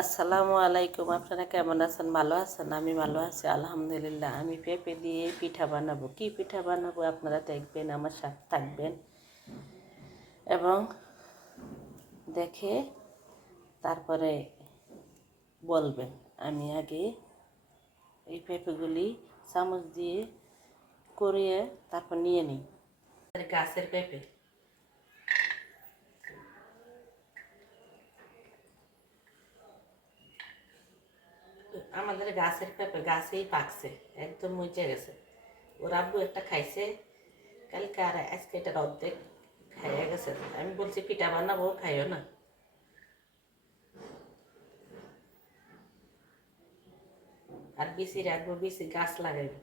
আসসালামু আলাইকুম। আপনারা কেমন আছেন? ভালো আছেন? আমি ভালো আছি আলহামদুলিল্লাহ। আমি পেঁপে দিয়ে পিঠা বানাবো। কি পিঠা বানাবো আপনারা দেখবেন, আমার সাথে থাকবেন এবং দেখে তারপরে বলবেন। আমি আগে এই পেঁপেগুলি চামচ দিয়ে করিয়ে তারপর নিয়ে নিই। গাছের পেঁপে, আমাদের গাছের পেঁপে গাছেই পাকছে, একদম মুচে গেছে। ওর আব্বু একটা খাইছে কালকে, আর আজকে এটার অর্ধেক খাইয়া গেছে। আমি বলছি পিঠা বানাবো, খাইও না। আর বিচি রাখবো, বিচি গাছ লাগাইবো।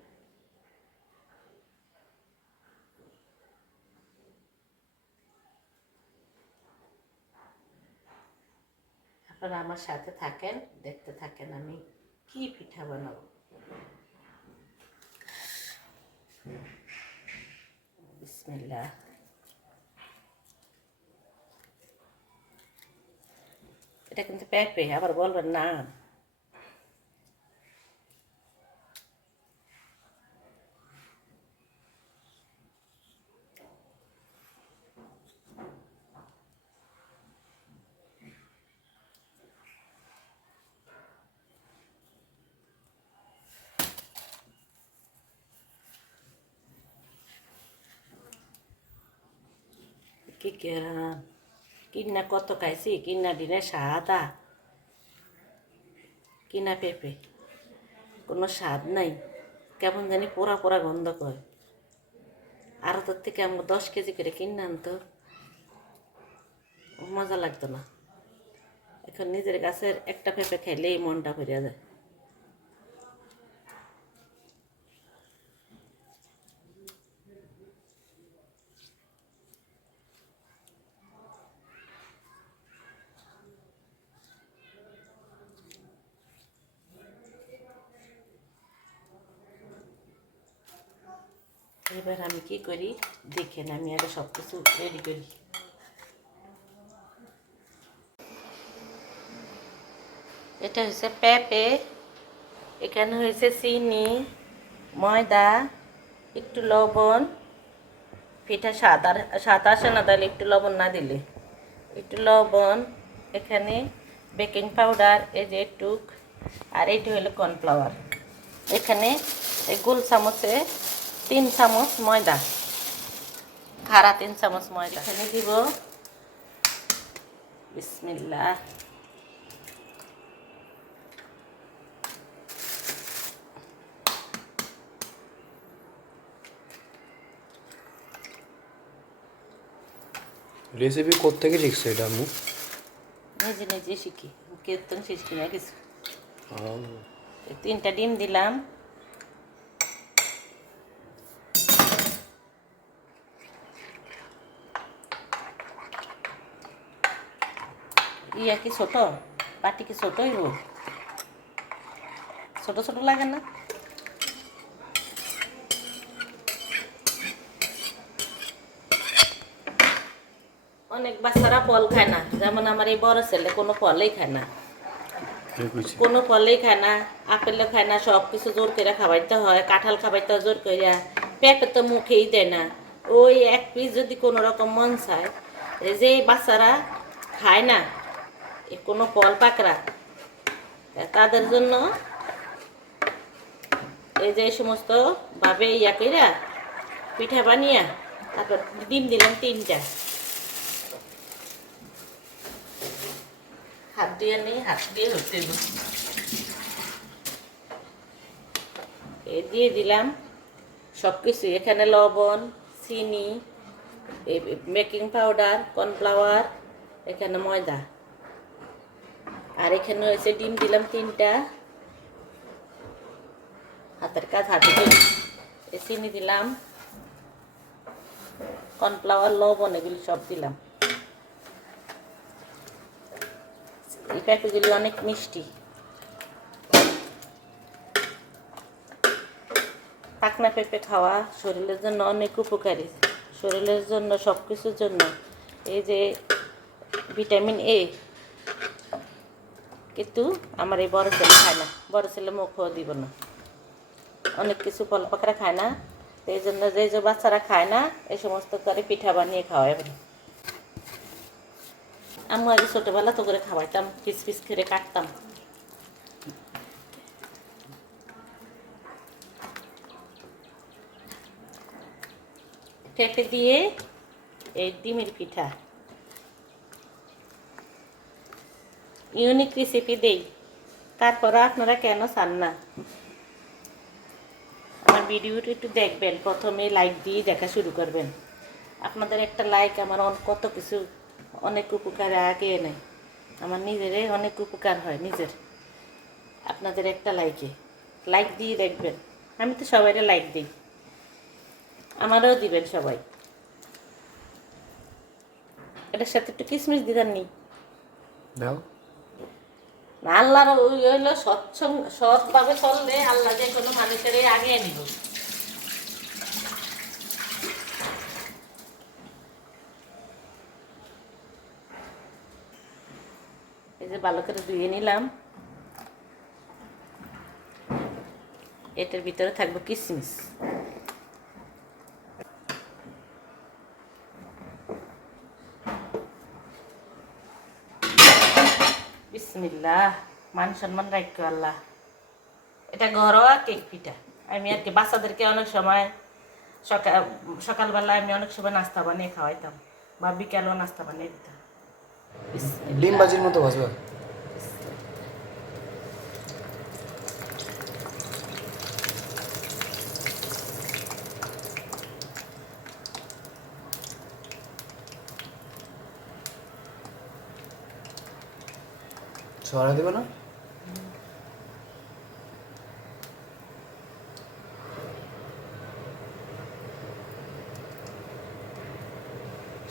আপনারা আমার সাথে থাকেন, দেখতে থাকেন আমি কি পিঠা বানাবো। বিসমিল্লাহ। এটা কিন্তু পেঁপে, আবার বলবেন না। কি কিনা কত খাইছি, কিনা দিনে সাদা, কিনা পেঁপে কোনো স্বাদ নাই, কেমন জানি পোড়া পোড়া গন্ধ করে। আরো তোর থেকে আমরা 10 কেজি করে কিনে আনতো, মজা লাগতো না। এখন নিজের গাছের একটা পেঁপে খাইলেই মনটা ভরিয়া যায়। এবার আমি কি করি দেখেন, আমি আগে সব কিছু রেডি করি। এটা হচ্ছে পেঁপে, এখানে হয়েছে চিনি, ময়দা, একটু লবণ। পিঠা স্বাদ আসে না তাহলে একটু লবণ না দিলে। একটু লবণ, এখানে বেকিং পাউডার এই যে একটুক, আর এইটা হলো কর্নফ্লাওয়ার। এখানে এই গোল চামচে 3 চামচ ময়দা, খাড়া 3 চামচ ময়দা এখানে দিব। বিসমিল্লাহ। রেসিপি কোত্থেকে শিখছো এটা আমি? নিজে নিজে শিখি, কীর্তন শিখি না কিছু। ও, 3টা ডিম দিলাম। ইয়া কি ছোট, বাটি কি ছোট হইব? ছোট ছোট লাগে না? অনেক বাচ্চারা ফল খায় না, যেমন আমার এই বড় ছেলে কোনো ফলই খায় না, ঠিক আছে। কোনো ফলই খায় না, আপেলও খায় না। সব কিছু জোর করে খাওয়াইতে হয়, কাঁঠাল খাওয়াইতে হয় জোর করে, পেঁপে তো মুখেই দেয় না। ওই এক পিস যদি কোনো রকম মন চায়, এই যে বাচ্চারা খায় না কোনো ফল পাকড়া, তাদের জন্য এই যে সমস্ত ভাবে ইয়া কইরা পিঠা বানিয়া তারপর ডিম দিলাম 3টা। হাত দিয়ে নেই, হাত দিয়ে হতে দিয়ে দিলাম সব কিছু। এখানে লবণ, চিনি, বেকিং পাউডার, কর্নফ্লাওয়ার, এখানে ময়দা, আর এখানে হয়েছে ডিম দিলাম 3টা। হাতের কাজ হাতে করি। চিনি দিলাম, কর্নফ্লাওয়ার, লবণ, এগুলি সব দিলাম। এই পেঁপেগুলি অনেক মিষ্টি, পাকনা পেঁপে খাওয়া শরীরের জন্য অনেক উপকারী, শরীরের জন্য সব কিছুর জন্য। এই যে ভিটামিন এ, কিন্তু আমার এই বড় ছেলে খায় না, বড় ছেলে মুখও দিব না, অনেক কিছু ফল পাকড়া খায় না। তো এই জন্য যে বাচ্চারা খায় না এই সমস্ত করে পিঠা বানিয়ে খাওয়াই। আমি আগে ছোটোবেলা তো করে খাওয়াইতাম, পিস পিস করে কাটতাম। পেঁপে দিয়ে এই ডিমের পিঠা ইউনিক রেসিপি দেই, তারপরে আপনারা কেন চান না? আমার ভিডিওটি একটু দেখবেন, প্রথমে লাইক দিয়ে দেখা শুরু করবেন। আপনাদের একটা লাইক আমার কত কিছু অনেক উপকারে আগে নেয়, আমার নিজের অনেক উপকার হয় নিজের। আপনাদের একটা লাইক দিয়ে দেখবেন। আমি তো সবাই লাইক দিই, আমারও দিবেন সবাই। এটার সাথে একটু কিশমিশ দিতেন নি দাও। আল্লাহর হইলো সৎভাবে চললে আল্লাহ যে কোনো মানুষের আগে নিব। এই যে ভালো করে ধুয়ে নিলাম, এটার ভিতরে থাকবো কিশমিশ। বিসমিল্লাহ, মান সম্মান রাখো আল্লাহ। এটা ঘরোয়া কেক পিঠা। আমি আর কি বাচ্চাদেরকে অনেক সময় সকালবেলা আমি অনেক সময় নাস্তা বানিয়ে খাওয়াইতাম, বা বিকালও নাস্তা বানিয়ে দিতাম। ডিম বাজির মতো ভাজবা। ছড়া দেবে না?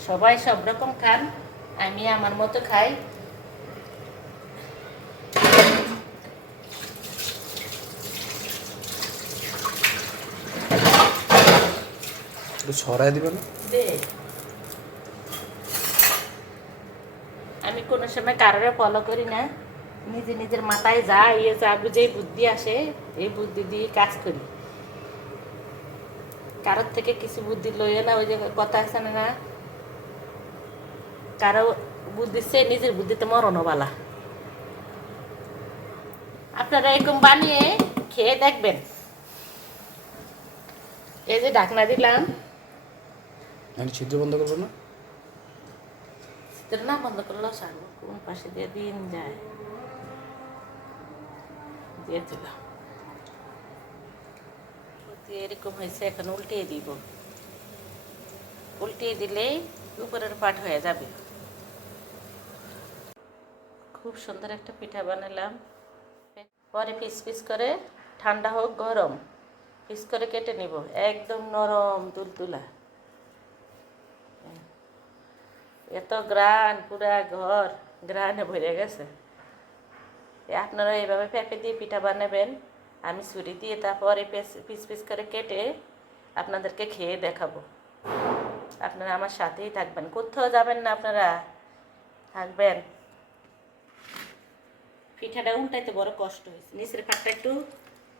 সবাই সব রকম খান, আমি আমার মতো খাই। একটু ছড়ায় দিবে না? আমি কোনো সময় কারোরে ফলো করি না, নিজের মাথায় যা বুঝে বুদ্ধি আসে এই বুদ্ধি দিয়ে কাজ করি। কারোর থেকে কিছু বুদ্ধি লইও না, ওই যে কথা আছে না, কারো বুদ্ধি সে নিজের বুদ্ধিতে মরণও বালা। আপনারা এরকম বানিয়ে খেয়ে দেখবেন। এই যে ঢাকনা দিলাম, ছিদ্র বন্ধ করবো না? না বন্ধ করলেও সারবো, কোন পাশে দিয়ে দিন যায়, দিয়ে দিলাম। এরকম হয়েছে, এখন উল্টিয়ে দিব। উল্টিয়ে দিলেই উপরের পাট হয়ে যাবে। খুব সুন্দর একটা পিঠা বানালাম। পরে পিস পিস করে, ঠান্ডা হোক গরম, পিস করে কেটে নিব, একদম নরম তুলতুলা। এত গ্রান, পুরা ঘর গ্রানে ভরে গেছে। আপনারা এইভাবে পেঁপে দিয়ে পিঠা বানাবেন, আমি ছুরি দিয়ে তারপরে পিস পিস করে কেটে আপনাদেরকে খেয়ে দেখাবো। আপনারা আমার সাথেই থাকবেন, কোথাও যাবেন না, আপনারা থাকবেন। পিঠাটা উল্টাইতে বড় কষ্ট হয়েছে, নিচের পাটটা একটু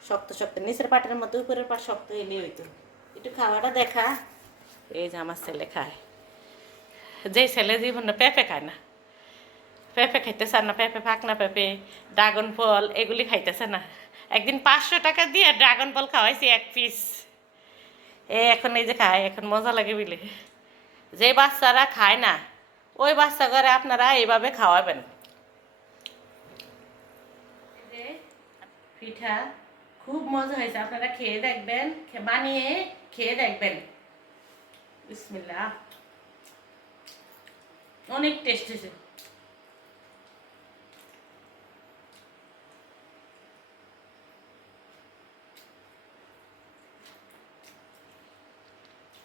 শক্ত শক্ত, নিচের পাটের মতো উপরের পাট শক্ত হইলে হইতো। একটু খাওয়াটা দেখা। এই যে আমার ছেলে খায়, যেই ছেলে জীবনে পেঁপে খায় না, পেঁপে খাইতেছে না, পেঁপে ফাঁকনা পেঁপে, ড্রাগন ফল এগুলি খাইতেছে না। একদিন 500 টাকা দিয়ে ড্রাগন ফল খাওয়াইছি 1 পিস। এখন এই যে খায়, এখন মজা লাগে বিলে। যে বাচ্চারা খায় না ওই বাচ্চা করে আপনারা এইভাবে খাওয়াবেন। পিঠা খুব মজা হয়েছে, আপনারা খেয়ে দেখবেন, বানিয়ে খেয়ে দেখবেন। বিসমিল্লাহ, অনেক টেস্ট হয়েছে।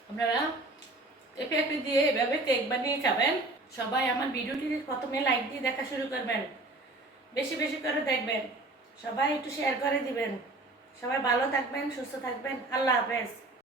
আপনারা পেঁপে দিয়ে এভাবে কেক বানিয়ে খাবেন। সবাই আমার ভিডিওটি প্রথমে লাইক দিয়ে দেখা শুরু করবেন, বেশি বেশি করে দেখবেন, সবাই একটু শেয়ার করে দিবেন। সবাই ভালো থাকবেন, সুস্থ থাকবেন, আল্লাহ হাফেজ।